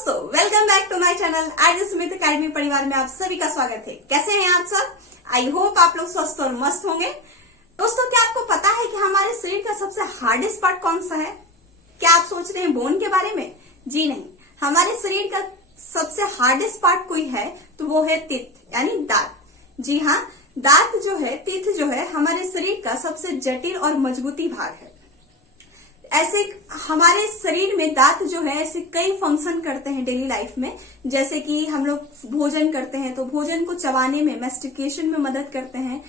दोस्तों, welcome back to my channel आज Smith academy परिवार में आप सभी का स्वागत है। कैसे हैं आप सब? आई होप आप लोग स्वस्थ और मस्त होंगे। दोस्तों, क्या आपको पता है कि हमारे शरीर का सबसे हार्डेस्ट पार्ट कौन सा है? क्या आप सोच रहे हैं बोन के बारे में? जी नहीं, हमारे शरीर का सबसे हार्डेस्ट पार्ट कोई है तो वो है तीत यानी दांत। जी हाँ, दांत जो है, तीत जो है, हमारे शरीर का सबसे जटिल और मजबूती भाग है। ऐसे हमारे शरीर में दांत जो है ऐसे कई फंक्शन करते हैं डेली लाइफ में। जैसे कि हम लोग भोजन करते हैं तो भोजन को चबाने में, मैस्टिकेशन में मदद करते हैं।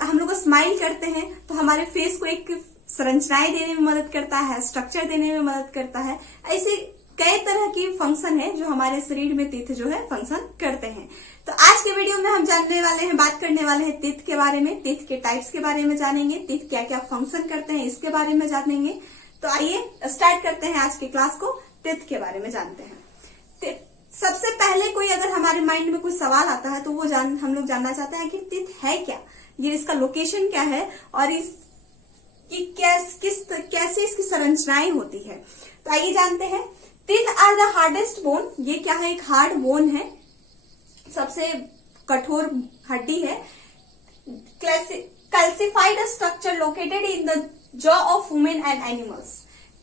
हम लोग स्माइल करते हैं तो हमारे फेस को एक संरचनाएं देने में मदद करता है, स्ट्रक्चर देने में मदद करता है। ऐसे कई तरह की फंक्शन है जो हमारे शरीर में तीत जो है फंक्शन करते हैं। तो आज के वीडियो में हम जानने वाले हैं, बात करने वाले हैं तीत के बारे में, तीत के टाइप्स के बारे में जानेंगे, तीत क्या क्या फंक्शन करते हैं इसके बारे में जानेंगे। तो आइए स्टार्ट करते हैं आज की क्लास को, तीत के बारे में जानते हैं। सबसे पहले कोई अगर हमारे माइंड में कोई सवाल आता है तो वो हम लोग जानना चाहते हैं कि तीत है क्या, ये इसका लोकेशन क्या है और कैसे इसकी संरचनाएं होती है। तो आइए जानते हैं। तीत आर द हार्डेस्ट बोन। ये क्या है? एक हार्ड बोन है, सबसे कठोर हड्डी है। Calcified structure located in the jaw of women and animals.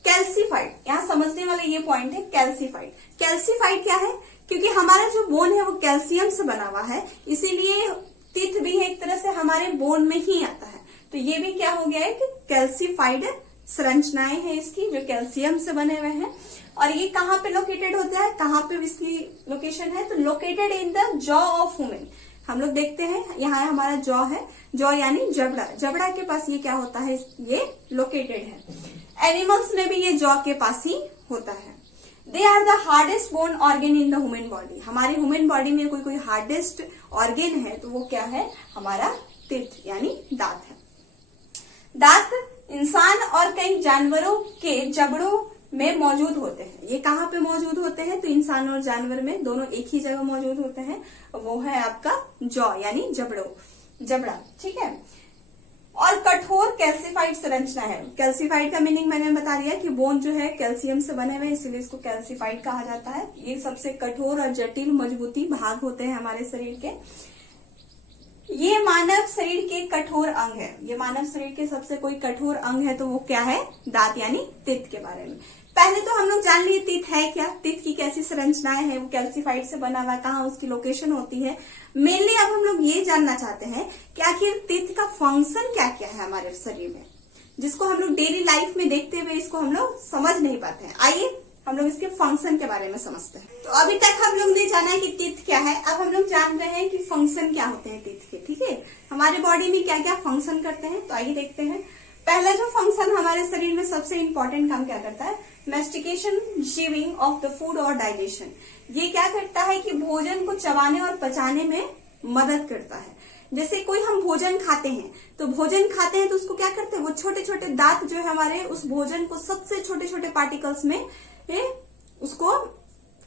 Calcified, यहाँ समझने वाला ये पॉइंट है। कैल्सिफाइड, कैल्सिफाइड क्या है? क्योंकि हमारा जो बोन है वो कैल्शियम से बना हुआ है, इसीलिए तीत भी है एक तरह से हमारे बोन में ही आता है। तो ये भी क्या हो गया है कि कैल्सिफाइड संरचनाएं हैं इसकी जो कैल्शियम से बने हुए हैं। और ये कहाँ पे लोकेटेड होता है, कहाँ पे इसकी लोकेशन है? तो located in the jaw of women. हम लोग देखते हैं यहाँ हमारा जॉ है, जॉ यानी जबड़ा, जबड़ा के पास ये क्या होता है, ये लोकेटेड है। एनिमल्स में भी ये जॉ के पास ही होता है। They are the hardest bone organ in the human body. हमारे ह्यूमन बॉडी में कोई हार्डेस्ट ऑर्गेन है तो वो क्या है? हमारा तीत यानी दांत है। दांत इंसान और कई जानवरों के जबड़ों में मौजूद होते हैं। ये कहाँ पे मौजूद होते हैं? तो इंसान और जानवर में दोनों एक ही जगह मौजूद होते हैं, वो है आपका जॉ यानी जबड़ा। ठीक है। और कठोर कैल्सिफाइड संरचना है। कैल्सिफाइड का मीनिंग मैंने बता दिया कि बोन जो है कैल्शियम से बने हुए, इसीलिए इसको कैल्सिफाइड कहा जाता है। ये सबसे कठोर और जटिल मजबूती भाग होते हैं हमारे शरीर के। ये मानव शरीर के कठोर अंग है। ये मानव शरीर के सबसे कोई कठोर अंग है तो वो क्या है? दांत यानी तीत के बारे में। पहले तो हम लोग जान लिए तीत है क्या, तीत की कैसी संरचनाएं है, वो कैल्सिफाइड से बना हुआ, कहाँ उसकी लोकेशन होती है। मेनली अब हम लोग ये जानना चाहते हैं कि आखिर तीत का फंक्शन क्या क्या है हमारे शरीर में, जिसको हम लोग डेली लाइफ में देखते हुए इसको हम लोग समझ नहीं पाते हैं। आइए हम लोग इसके फंक्शन के बारे में समझते हैं। तो अभी तक हम लोग ने जाना कि तीत क्या है, अब हम लोग जान रहे हैं कि फंक्शन क्या होते हैं तीत के। ठीक है, हमारे बॉडी में क्या क्या फंक्शन करते हैं। तो आइए देखते हैं। पहला जो फंक्शन हमारे शरीर में सबसे इंपॉर्टेंट काम क्या करता है? Mastication, chewing of the food और डाइजेशन। ये क्या करता है कि भोजन को चबाने और पचाने में मदद करता है। जैसे कोई हम भोजन खाते हैं तो उसको क्या करते हैं, वो छोटे छोटे दांत जो है हमारे उस भोजन को सबसे छोटे छोटे पार्टिकल्स में उसको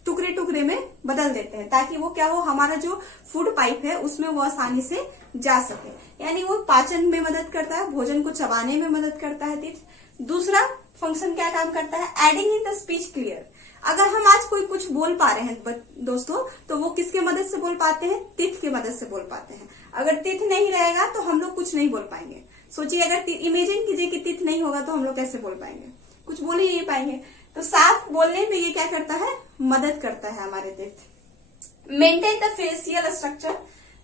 टुकड़े टुकड़े में बदल देते हैं, ताकि वो क्या हो, हमारा जो फूड पाइप है उसमें वो आसानी से जा सके। यानी वो पाचन में मदद करता है, भोजन को चबाने में मदद करता है तीत। दूसरा फंक्शन क्या काम करता है? Adding in the speech clear. अगर हम आज कोई कुछ बोल पा रहे हैं दोस्तों, तो वो किसके मदद से बोल पाते हैं? तीत की मदद से बोल पाते हैं। अगर तीत नहीं रहेगा तो हम लोग कुछ नहीं बोल पाएंगे। सोचिए, अगर इमेजिन कीजिए कि तीत नहीं होगा तो हम लोग कैसे बोल पाएंगे? कुछ बोल ही नहीं पाएंगे। तो साफ बोलने में ये क्या करता है? मदद करता है हमारे तीत। Maintain the facial structure.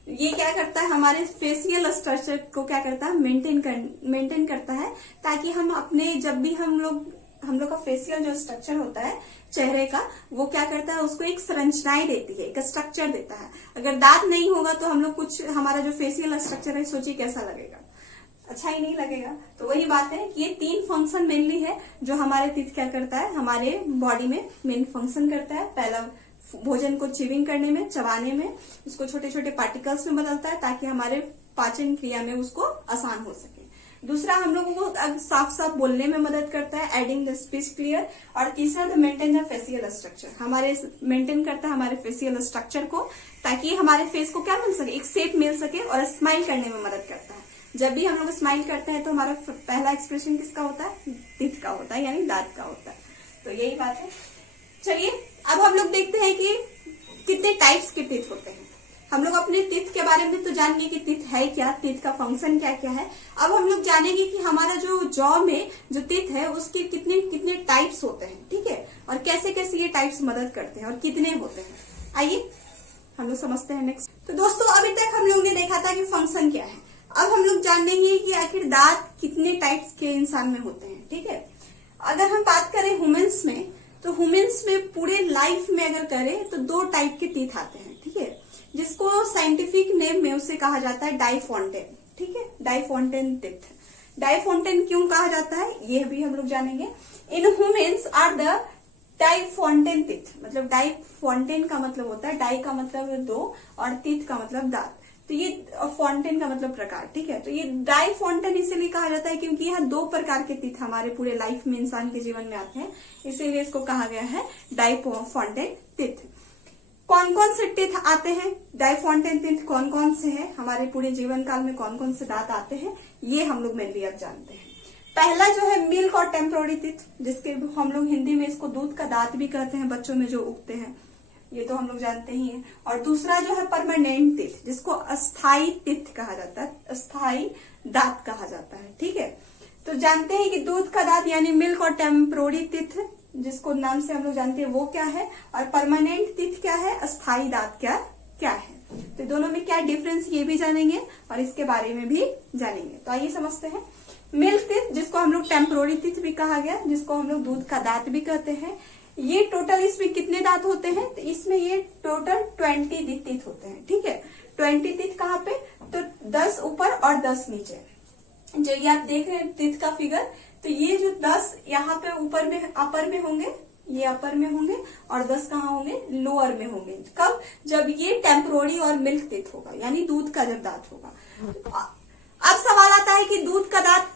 ये क्या करता है? हमारे फेशियल स्ट्रक्चर को क्या करता है? मेंटेन करता है, ताकि हम अपने जब भी हम लोग का फेशियल जो स्ट्रक्चर होता है चेहरे का, वो क्या करता है? उसको एक संरचनाएं देती है, एक स्ट्रक्चर देता है। अगर दांत नहीं होगा तो हम लोग कुछ, हमारा जो फेशियल स्ट्रक्चर है, सोचिए कैसा लगेगा? अच्छा ही नहीं लगेगा। तो वही बात है कि ये तीन फंक्शन मेनली है जो हमारे तीत क्या करता है, हमारे बॉडी में मेन फंक्शन करता है। पहला, भोजन को च्यूइंग करने में, चबाने में, उसको छोटे छोटे पार्टिकल्स में बदलता है ताकि हमारे पाचन क्रिया में उसको आसान हो सके। दूसरा, हम लोगों को साफ साफ बोलने में मदद करता है, एडिंग द स्पीच क्लियर। और तीसरा, the maintain the facial structure. हमारे मेंटेन करता है हमारे फेशियल स्ट्रक्चर को, ताकि हमारे फेस को क्या मिल सके, एक शेप मिल सके, और स्माइल करने में मदद करता है। जब भी हम लोग स्माइल करते हैं तो हमारा पहला एक्सप्रेशन किसका होता है? तीत का होता है, यानी दांत का होता है। तो यही बात है। चलिए अब हम लोग देखते हैं कि कितने टाइप्स के टीथ होते हैं। हम लोग अपने टीथ के बारे में तो जान गए कि टीथ है क्या, टीथ का फंक्शन क्या क्या है। अब हम लोग जानेंगे कि हमारा जो जॉ में जो टीथ है उसके कितने कितने टाइप्स होते हैं, ठीक है, और कैसे कैसे ये टाइप्स मदद करते हैं और कितने होते हैं। आइए हम लोग समझते हैं नेक्स्ट। तो दोस्तों अभी तक हम लोग ने देखा था कि फंक्शन क्या है। अब हम लोग जान लेंगे कि आखिर दांत कितने टाइप्स के इंसान में होते हैं, ठीक है। अगर हम बात करें ह्यूमंस में, तो ह्यूमंस में पूरे लाइफ में अगर करें तो 2 टाइप के टीथ आते हैं, ठीक है, जिसको साइंटिफिक नेम में उसे कहा जाता है डाइफॉन्टेन, ठीक है, डाइफॉन्टेन टीथ। डाइफॉन्टेन क्यों कहा जाता है ये भी हम लोग जानेंगे। In humans are the diphyodont teeth, मतलब डाइफॉन्टेन का मतलब होता है, डाई का मतलब है 2 और टीथ का मतलब दांत, तो ये फॉन्टेन का मतलब प्रकार, ठीक है। तो ये डाइफॉन्टेन इसीलिए कहा जाता है क्योंकि यहाँ 2 प्रकार के टीथ हमारे पूरे लाइफ में इंसान के जीवन में आते हैं, इसीलिए इसको कहा गया है डाइफॉन्टेन टीथ। कौन कौन से टीथ आते हैं डाइफॉन्टेन टीथ, कौन कौन से हैं हमारे पूरे जीवन काल में, कौन कौन से दांत आते हैं, ये हम लोग मेनली अब जानते हैं। पहला जो है मिल्क और टेम्पोररी टीथ, जिसके हम लोग हिंदी में इसको दूध का दांत भी कहते हैं, बच्चों में जो उगते हैं, ये तो हम लोग जानते ही हैं। और दूसरा जो है परमानेंट टीथ, जिसको अस्थाई टीथ कहा जाता है, अस्थाई दांत कहा जाता है, ठीक है। तो जानते हैं कि दूध का दांत यानी मिल्क और टेम्पोररी टीथ, जिसको नाम से हम लोग जानते हैं वो क्या है, और परमानेंट टीथ क्या है, अस्थाई दांत क्या क्या है। तो दोनों में क्या डिफरेंस ये भी जानेंगे और इसके बारे में भी जानेंगे। तो आइए समझते हैं। मिल्क टीथ, जिसको हम लोग टेम्पोररी टीथ भी कहा गया, जिसको हम लोग दूध का दांत भी कहते हैं, ये टोटल इसमें कितने दांत होते हैं, तो इसमें ये टोटल 20 टीथ होते हैं, ठीक है। 20 टीथ कहाँ पे, तो 10 ऊपर और 10 नीचे। जो ये आप देख रहे हैं टीथ का फिगर, तो ये जो 10 यहाँ पे ऊपर में अपर में होंगे, ये अपर में होंगे, और 10 कहाँ होंगे, लोअर में होंगे। कब, जब ये टेम्पोररी और मिल्क टीथ होगा, यानी दूध का जब दांत होगा। अब सवाल आता है कि दूध का दांत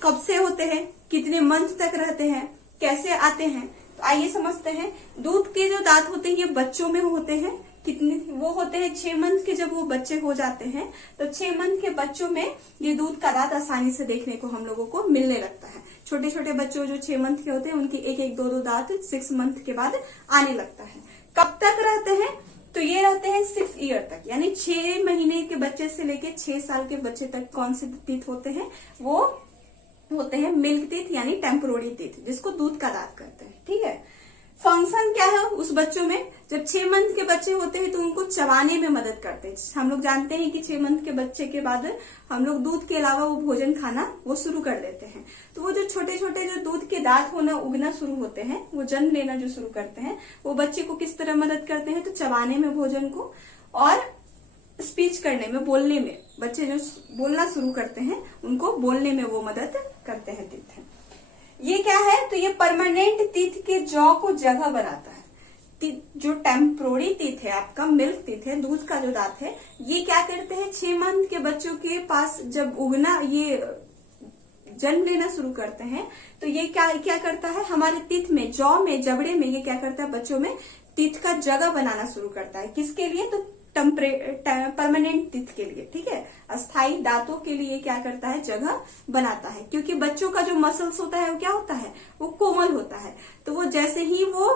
कब से होते हैं, कितने मंथ तक रहते हैं, कैसे आते हैं। तो आइए समझते हैं। दूध के जो दांत होते हैं ये बच्चों में होते हैं, कितने वो होते हैं 6 मंथ के, जब वो बच्चे हो जाते हैं तो 6 मंथ के बच्चों में ये दूध का दांत आसानी से देखने को हम लोगों को मिलने लगता है। छोटे छोटे बच्चों जो 6 मंथ के होते हैं उनके 1-1, 2-2 दांत 6 मंथ के बाद आने लगता है। कब तक रहते हैं, तो ये रहते हैं 6 ईयर तक, यानी 6 महीने के बच्चे से लेके 6 साल के बच्चे तक कौन से टीथ होते हैं, वो होते हैं मिल्क टीथ यानी टेम्पोररी टीथ, जिसको दूध का दांत कहते हैं, ठीक है। फंक्शन क्या है उस बच्चों में, जब 6 मंथ के बच्चे होते हैं तो उनको चबाने में मदद करते हैं। हम लोग जानते हैं कि 6 मंथ के बच्चे के बाद हम लोग दूध के अलावा वो भोजन खाना वो शुरू कर देते हैं। तो वो जो छोटे छोटे जो दूध के दांत होना उगना शुरू होते हैं, वो जन्म लेना जो शुरू करते हैं, वो बच्चे को किस तरह मदद करते हैं, तो चबाने में भोजन को, और स्पीच करने में, बोलने में, बच्चे जो बोलना शुरू करते हैं उनको बोलने में वो मदद करते हैं टीथ। ये क्या है, तो ये परमानेंट टीथ के जॉ को जगह बनाता है। जो टेम्पोररी टीथ है आपका, मिल्क टीथ है, दूध का जो दांत है, ये क्या करते हैं 6 मंथ के बच्चों के पास जब उगना, ये जन्म लेना शुरू करते हैं, तो ये क्या क्या करता है हमारे टीथ में, जॉ में, जबड़े में, ये क्या करता है बच्चों में टीथ का जगह बनाना शुरू करता है। किसके लिए, तो परमानेंट टीथ के लिए, ठीक है, अस्थाई दांतों के लिए क्या करता है, जगह बनाता है। क्योंकि बच्चों का जो मसल्स होता है वो क्या होता है, वो कोमल होता है, तो वो जैसे ही वो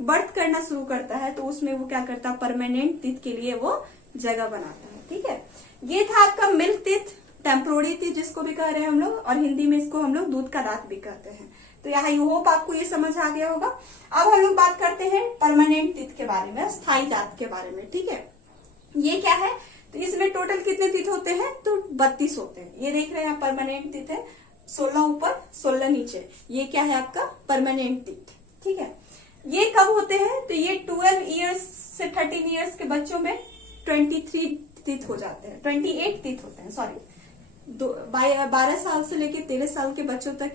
बर्थ करना शुरू करता है तो उसमें वो क्या करता है, परमानेंट टीथ के लिए वो जगह बनाता है, ठीक है। ये था आपका मिल्क टीथ, टेम्पोररी टीथ जिसको भी कह रहे हैं हम लोग, और हिंदी में इसको हम लोग दूध का दांत भी कहते हैं। तो यहाँ यू होप आपको ये समझ आ गया होगा। अब हम लोग बात करते हैं परमानेंट टीथ के बारे में, स्थायी दांत के बारे में, ठीक है। ये क्या है, तो इसमें टोटल कितने टीथ होते हैं, तो 32 होते हैं। ये देख रहे हैं आप, परमानेंट टीथ है, 16 ऊपर 16 नीचे, ये क्या है आपका परमानेंट टीथ, ठीक है। ये कब होते हैं, तो ये 12 इयर्स से 13 इयर्स के बच्चों में 23 टीथ हो जाते हैं, 28 टीथ होते हैं, सॉरी, 12 साल से लेके 13 साल के बच्चों तक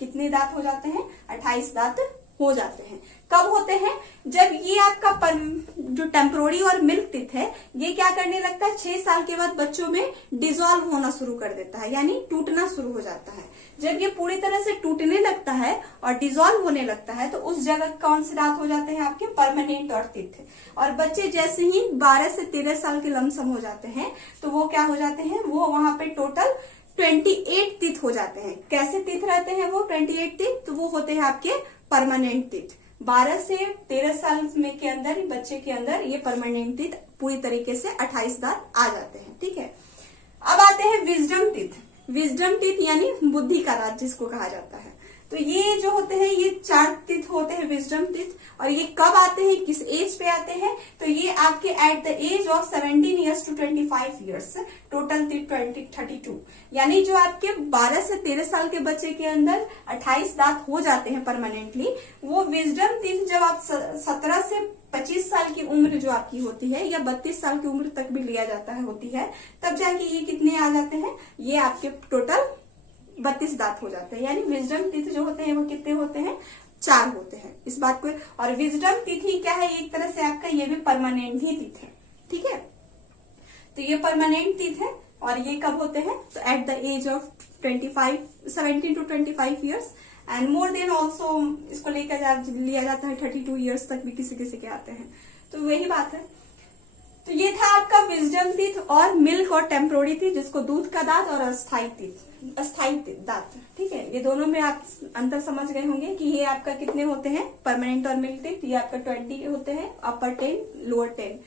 कितने दांत हो जाते हैं, 28 दांत हो जाते हैं। कब होते हैं, जब ये आपका जो टेम्पोररी और मिल्क टीथ है, ये क्या करने लगता है, 6 साल के बाद बच्चों में डिसॉल्व होना शुरू कर देता है, यानी टूटना शुरू हो जाता है। जब ये पूरी तरह से टूटने लगता है और डिसॉल्व होने लगता है, तो उस जगह कौन से दांत हो जाते हैं आपके, परमानेंट और टीथ। और बच्चे जैसे ही 12 से 13 साल के लमसम हो जाते हैं, तो वो क्या हो जाते हैं, वो वहां पे टोटल 28 टीथ हो जाते हैं। कैसे टीथ रहते हैं वो 28 टीथ, तो वो होते हैं आपके परमानेंट टीथ। 12 से 13 साल में के अंदर बच्चे के अंदर ये परमानेंट टीथ पूरी तरीके से 28 दांत आ जाते हैं। ठीक है, अब आते हैं विजडम टीथ। विजडम टीथ यानी बुद्धि का दांत जिसको कहा जाता है। तो ये जो होते हैं ये 4 टीथ होते हैं विजडम टीथ। और ये कब आते हैं, किस एज पे आते हैं, तो ये आपके at the age of 17 years to 25 years, total teeth 32। यानी जो आपके 12 से 13 साल के बच्चे के अंदर 28 दांत हो जाते हैं परमानेंटली, वो विजडम टीथ जब आप 17 से 25 साल की उम्र जो आपकी होती है या 32 साल की उम्र तक भी लिया जाता है होती है, तब जाके ये कितने आ जाते हैं, ये आपके टोटल 32 दांत हो जाते हैं। यानी विजडम टीथ जो होते हैं वो कितने होते हैं, 4 होते हैं। इस बात को, और विजडम टीथ ही क्या है, एक तरह से आपका ये भी परमानेंट ही टीथ है। ठीक है, तो ये परमानेंट टीथ है। और ये कब होते हैं, तो at the age of 17 to 25 years and more than also इसको लेकर लिया जाता है 32 ईयर्स तक भी किसी किसी के आते हैं। तो वही बात है। तो ये था आपका विजडम टीथ और मिल्क और टेम्पोररी टीथ, जिसको दूध का दांत और अस्थायी दांत। ठीक है, ये दोनों में आप अंतर समझ गए होंगे कि ये आपका कितने होते हैं, परमानेंट और मिल्क टीथ। ये आपका 20 होते हैं, अपर 10 लोअर 10।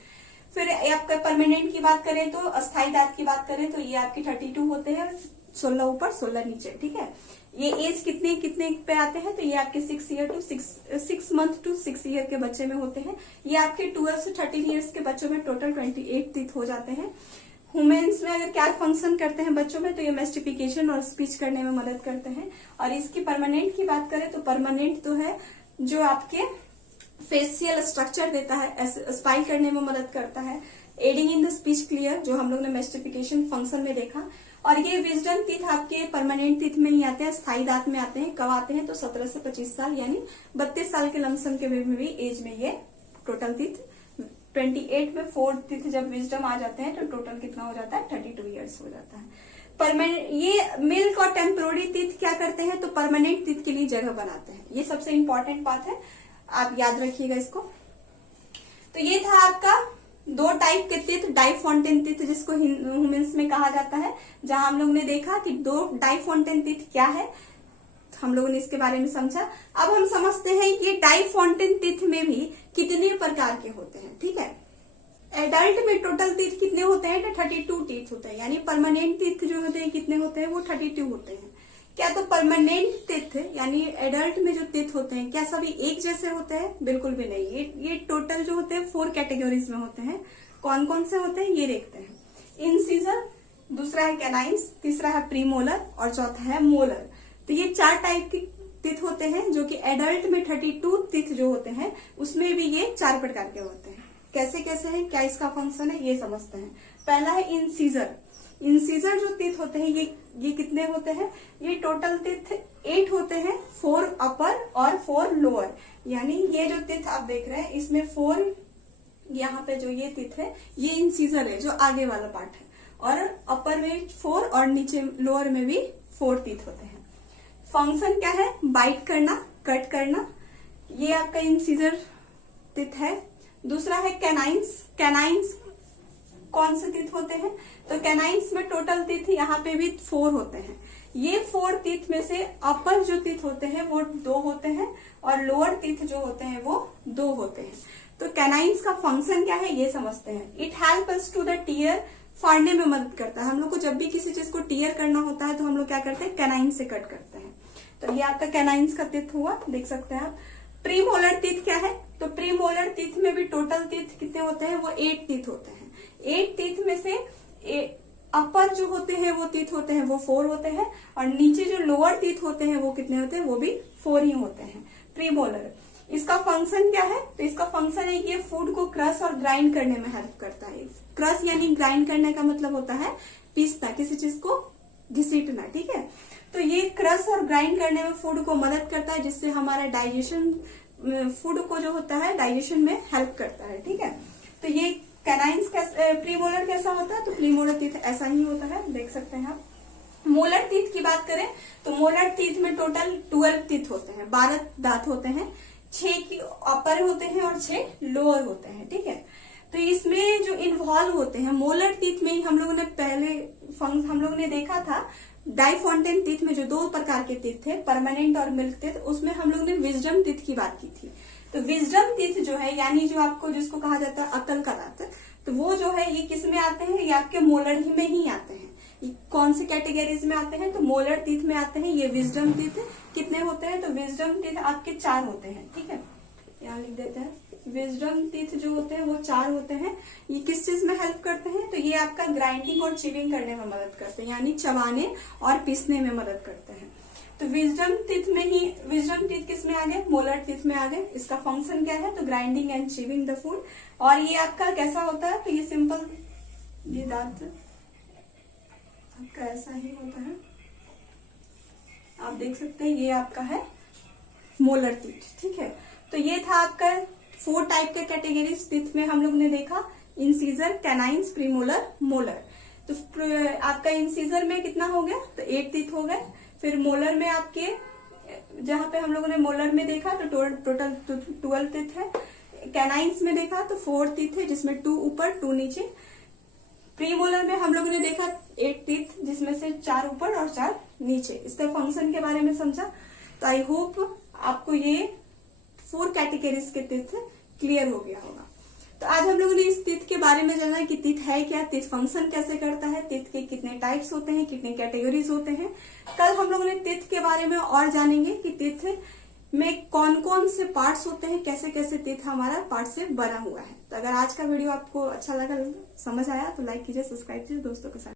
फिर आपका परमानेंट की बात करें तो अस्थायी दांत की बात करें तो ये आपके 32 होते हैं, 16 ऊपर 16 नीचे। ठीक है, ये एज कितने कितने पे आते हैं, तो ये आपके 6 मंथ टू 6 ईयर के बच्चे में होते हैं। ये आपके 12 से 13 ईयर्स के बच्चों में टोटल 28 टीथ हो जाते हैं। ह्यूमन्स में अगर क्या फंक्शन करते हैं बच्चों में, तो ये मेस्टिफिकेशन और स्पीच करने में मदद करते हैं। और इसकी परमानेंट की बात करें तो परमानेंट तो है जो आपके फेशियल स्ट्रक्चर देता है, स्पाइल करने में मदद करता है, adding in the speech clear, जो हम लोग ने मेस्टिफिकेशन फंक्शन में देखा। और ये विजडम टीथ आपके परमानेंट टीथ में ही आते हैं, स्थायी दांत में आते हैं। कब आते हैं, तो 17 से 25 साल यानी 32 साल के लमसम के भी एज में ये टोटल टीथ 28 में 4 टीथ जब विजडम आ जाते हैं तो टोटल कितना हो जाता है, 32 ईयर्स हो जाता है। परमानेंट ये मिल्क और टेम्पोररी टीथ क्या करते हैं, तो परमानेंट टीथ के लिए जगह बनाते हैं। ये सबसे इंपॉर्टेंट बात है, आप याद रखिएगा इसको। तो ये था आपका 2 टाइप के टीथ, डाइफॉन्टेन टीथ जिसको ह्यूमन्स में कहा जाता है, जहां हम लोग ने देखा कि 2 डाइफॉन्टेन टीथ क्या है, हम लोगों ने इसके बारे में समझा। अब हम समझते हैं कि डाइफॉन्टेन टीथ में भी कितने प्रकार के होते हैं। ठीक है, एडल्ट में टोटल टीथ कितने होते हैं, 32 टीथ होते हैं। यानी परमानेंट टीथ जो होते हैं कितने होते हैं, वो 32 होते हैं। क्या तो परमानेंट टीथ यानी एडल्ट में जो टीथ होते हैं क्या सभी एक जैसे होते हैं, बिल्कुल भी नहीं। ये टोटल जो होते हैं 4 कैटेगरीज में होते हैं। कौन कौन से होते हैं ये देखते हैं। इंसीजर, दूसरा है कैनाइन्स, तीसरा है प्रीमोलर और चौथा है मोलर। तो ये 4 टाइप के टीथ होते हैं, जो कि एडल्ट में 32 टीथ जो होते हैं उसमें भी ये 4 प्रकार के होते हैं। कैसे कैसे है, क्या इसका फंक्शन है, ये समझते हैं। पहला है इंसीजर। इंसीजर जो टीथ होते हैं ये कितने होते हैं, ये टोटल टीथ 8 होते हैं, 4 अपर और 4 लोअर। यानी ये जो टीथ आप देख रहे हैं इसमें 4, यहाँ पे जो ये टीथ है ये इंसीजर है जो आगे वाला पार्ट है, और अपर में 4 और नीचे लोअर में भी 4 टीथ होते हैं। फंक्शन क्या है, बाइट करना, कट करना, ये आपका इंसीजर टीथ है। दूसरा है कैनाइन्स। कैनाइन्स कौन से टीथ होते हैं, तो कैनाइन्स में टोटल टीथ यहाँ पे भी 4 होते हैं। ये 4 टीथ में से अपर जो टीथ होते हैं वो 2 होते हैं और लोअर टीथ जो होते हैं वो 2 होते हैं। तो कैनाइन्स का फंक्शन क्या है ये समझते हैं। It help us to the tear, फाड़ने में मदद करता है। हम लोग को जब भी किसी चीज को टीयर करना होता है तो हम लोग क्या करते हैं, कैनाइन से कट करते हैं। तो ये आपका कैनाइन्स का टीथ हुआ, देख सकते हैं आप। प्रीमोलर टीथ क्या है, तो प्रीमोलर टीथ में भी टोटल टीथ कितने होते हैं, वो 8 टीथ होते हैं। 8 टीथ में से अपर जो होते हैं वो टीथ होते हैं वो 4 होते हैं, और नीचे जो लोअर टीथ होते हैं वो कितने होते हैं, वो भी 4 ही होते हैं। प्रीमोलर, इसका फंक्शन क्या है, तो इसका फंक्शन है कि ये फूड को क्रश और ग्राइंड करने में हेल्प करता है। क्रश यानी ग्राइंड करने का मतलब होता है पीसना, किसी चीज को घसीटना। ठीक है, तो ये क्रश और ग्राइंड करने में फूड को मदद करता है, जिससे हमारा डाइजेशन, फूड को जो होता है डाइजेशन में हेल्प करता है। ठीक है, तो ये कैनाइन्स प्रीमोलर कैसा होता है, तो प्रीमोलर टीथ ऐसा ही होता है, देख सकते हैं आप। मोलर टीथ की बात करें तो मोलर टीथ में टोटल 12 टीथ होते हैं, 12 दांत होते हैं। 6 की अपर होते हैं और 6 लोअर होते हैं। ठीक है, तो इसमें जो इन्वॉल्व होते हैं मोलर टीथ में ही हम लोगों ने हम लोगों ने देखा था डाइफॉन्टेन टीथ में जो 2 प्रकार के टीथ थे, परमानेंट और मिल्क टीथ, उसमें हम लोग ने विजडम टीथ की बात की थी। तो विजडम टीथ जो है, यानी जो आपको जिसको कहा जाता है अकल का दांत, तो वो जो है ये किस में आते हैं, ये आपके मोलर ही में ही आते हैं। ये कौन से कैटेगरीज में आते हैं, तो मोलर टीथ में आते हैं। ये विजडम टीथ कितने होते हैं, तो विजडम टीथ आपके 4 होते हैं। ठीक है, यहाँ लिख देते हैं, विजडम टीथ जो होते हैं वो 4 होते हैं। ये किस चीज में हेल्प करते हैं, तो ये आपका ग्राइंडिंग और चिविंग करने में मदद करते हैं, यानी चबाने और पीसने में मदद करते हैं। तो विजडम टीथ में ही, विजडम टीथ किस में आ गए, मोलर टीथ में आ गए। इसका फंक्शन क्या है, तो grinding and chewing the food. और ये आपका कैसा होता है, तो ये सिंपल, ये दांत आपका ऐसा ही होता है, आप देख सकते हैं, ये आपका है मोलर टीथ। ठीक है, तो ये था आपका 4 टाइप के कैटेगरीज टीथ में हम लोग ने देखा, इंसीजर, कैनाइन्स, प्रीमोलर, मोलर। तो आपका इंसीजर में कितना हो गया, तो 8 टीथ हो गए। फिर मोलर में आपके, जहां पे हम लोगों ने मोलर में देखा तो टोटल 12 टीथ है। कैनाइन्स में देखा तो 4 टीथ है, जिसमें 2 ऊपर 2 नीचे। प्रीमोलर में हम लोगों ने देखा 8 टीथ, जिसमें से 4 ऊपर और 4 नीचे। इसका फंक्शन के बारे में समझा। तो आई होप आपको ये 4 कैटेगरीज के टीथ क्लियर हो गया होगा। तो आज हम लोगों ने इस टीथ के बारे में जाना कि टीथ है क्या, टीथ फंक्शन कैसे करता है, टीथ के कितने टाइप्स होते हैं, कितने कैटेगरीज होते हैं। कल हम लोगों ने टीथ के बारे में और जानेंगे कि टीथ में कौन कौन से पार्ट्स होते हैं, कैसे कैसे टीथ हमारा पार्ट से बना हुआ है। तो अगर आज का वीडियो आपको अच्छा लगा, समझ आया, तो लाइक कीजिए, सब्सक्राइब कीजिए दोस्तों के साथ।